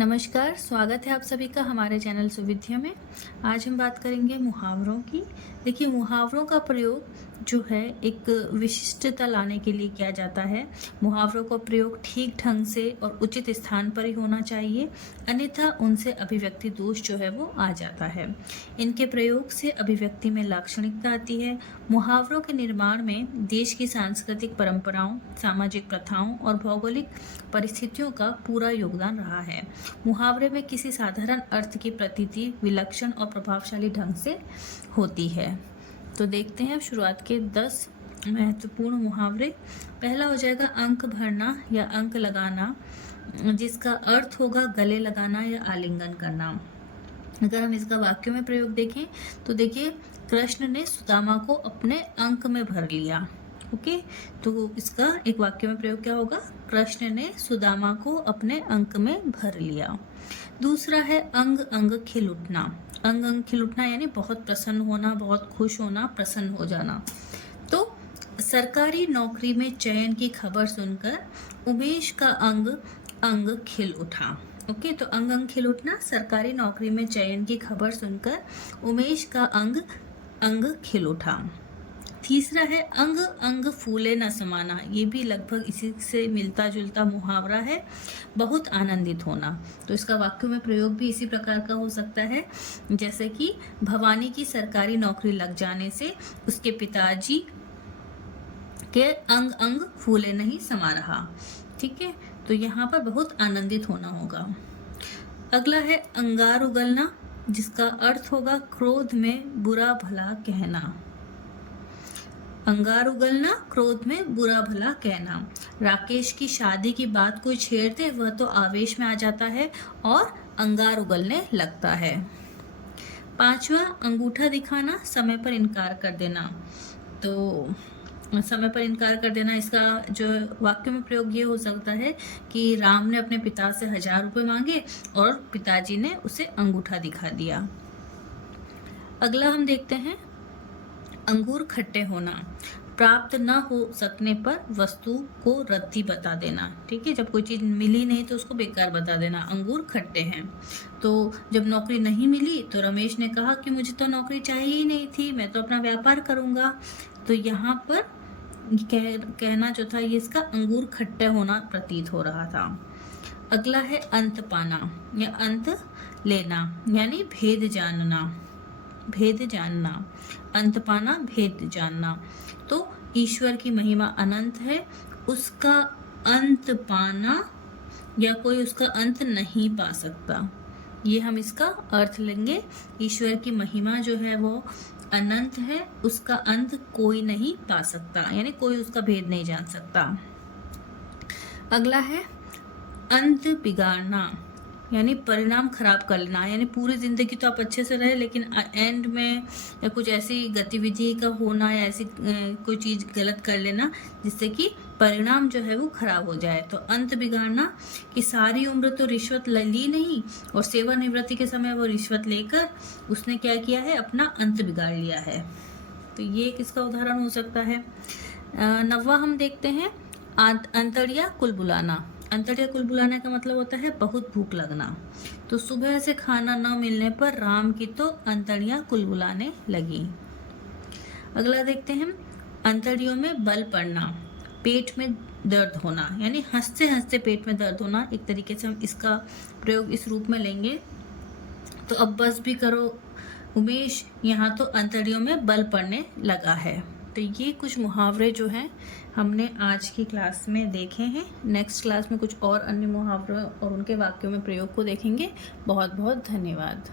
नमस्कार, स्वागत है आप सभी का हमारे चैनल सुविध्या में। आज हम बात करेंगे मुहावरों की। देखिए, मुहावरों का प्रयोग जो है एक विशिष्टता लाने के लिए किया जाता है। मुहावरों का प्रयोग ठीक ढंग से और उचित स्थान पर ही होना चाहिए, अन्यथा उनसे अभिव्यक्ति दोष जो है वो आ जाता है। इनके प्रयोग से अभिव्यक्ति में लाक्षणिकता आती है। मुहावरों के निर्माण में देश की सांस्कृतिक परंपराओं, सामाजिक प्रथाओं और भौगोलिक परिस्थितियों का पूरा योगदान रहा है। मुहावरे में किसी साधारण अर्थ की प्रतीति विलक्षण और प्रभावशाली ढंग से होती है। तो देखते हैं अब शुरुआत के 10 महत्वपूर्ण मुहावरे। पहला हो जाएगा अंक भरना या अंक लगाना, जिसका अर्थ होगा गले लगाना या आलिंगन करना। अगर हम इसका वाक्यों में प्रयोग देखें तो देखिए, कृष्ण ने सुदामा को अपने अंक में भर लिया। ओके, तो इसका एक वाक्य में प्रयोग क्या होगा? कृष्ण ने सुदामा को अपने अंक में भर लिया। दूसरा है अंग अंग खिल उठना। अंग अंग खिल उठना यानी बहुत प्रसन्न होना, बहुत खुश होना, प्रसन्न हो जाना। तो सरकारी नौकरी में चयन की खबर सुनकर उमेश का अंग अंग खिल उठा। ओके, तो अंग अंग खिल उठना, सरकारी नौकरी में चयन की खबर सुनकर उमेश का अंग अंग खिल उठा। तीसरा है अंग अंग फूले न समाना। ये भी लगभग इसी से मिलता जुलता मुहावरा है, बहुत आनंदित होना। तो इसका वाक्यों में प्रयोग भी इसी प्रकार का हो सकता है, जैसे कि भवानी की सरकारी नौकरी लग जाने से उसके पिताजी के अंग अंग फूले नहीं समा रहा। ठीक है, तो यहाँ पर बहुत आनंदित होना होगा। अगला है अंगार उगलना, जिसका अर्थ होगा क्रोध में बुरा भला कहना। अंगार उगलना, क्रोध में बुरा भला कहना। राकेश की शादी की बात कोई छेड़ दे, वह तो आवेश में आ जाता है और अंगार उगलने लगता है। पांचवा अंगूठा दिखाना, समय पर इनकार कर देना। तो समय पर इनकार कर देना, इसका जो वाक्य में प्रयोग ये हो सकता है कि राम ने अपने पिता से 1000 रुपये मांगे और पिताजी ने उसे अंगूठा दिखा दिया। अगला हम देखते हैं अंगूर खट्टे होना। प्राप्त न हो सकने पर वस्तु को रद्दी बता देना। ठीक है, जब कोई चीज़ मिली नहीं तो उसको बेकार बता देना। अंगूर खट्टे हैं। तो जब नौकरी नहीं मिली तो रमेश ने कहा कि मुझे तो नौकरी चाहिए ही नहीं थी, मैं तो अपना व्यापार करूँगा। तो यहाँ पर कहना जो था, ये इसका अंगूर खट्टे होना प्रतीत हो रहा था। अगला है अंत पाना या अंत लेना, यानी भेद जानना। भेद जानना, अंत पाना, भेद जानना। तो ईश्वर की महिमा अनंत है, उसका अंत पाना या कोई उसका अंत नहीं पा सकता। ये हम इसका अर्थ लेंगे। ईश्वर की महिमा जो है वो अनंत है, उसका अंत कोई नहीं पा सकता, यानी कोई उसका भेद नहीं जान सकता। अगला है अंत बिगाड़ना, यानी परिणाम खराब कर लेना। यानी पूरी जिंदगी तो आप अच्छे से रहे, लेकिन एंड में या कुछ ऐसी गतिविधि का होना या ऐसी कोई चीज़ गलत कर लेना जिससे कि परिणाम जो है वो खराब हो जाए। तो अंत बिगाड़ना कि सारी उम्र तो रिश्वत ली नहीं और सेवानिवृत्ति के समय वो रिश्वत लेकर उसने क्या किया है, अपना अंत बिगाड़ लिया है। तो ये किसका उदाहरण हो सकता है? 9वां हम देखते हैं अंतड़िया कुल बुलाना। अंतड़िया कुल बुलाने का मतलब होता है बहुत भूख लगना। तो सुबह से खाना न मिलने पर राम की तो अंतड़ियां कुल बुलाने लगी। अगला देखते हैं अंतड़ियों में बल पड़ना, पेट में दर्द होना, यानी हंसते हंसते पेट में दर्द होना। एक तरीके से हम इसका प्रयोग इस रूप में लेंगे। तो अब बस भी करो उमेश, यहाँ तो अंतड़ियों में बल पड़ने लगा है। तो ये कुछ मुहावरे जो हैं हमने आज की क्लास में देखे हैं। नेक्स्ट क्लास में कुछ और अन्य मुहावरों और उनके वाक्यों में प्रयोग को देखेंगे। बहुत बहुत धन्यवाद।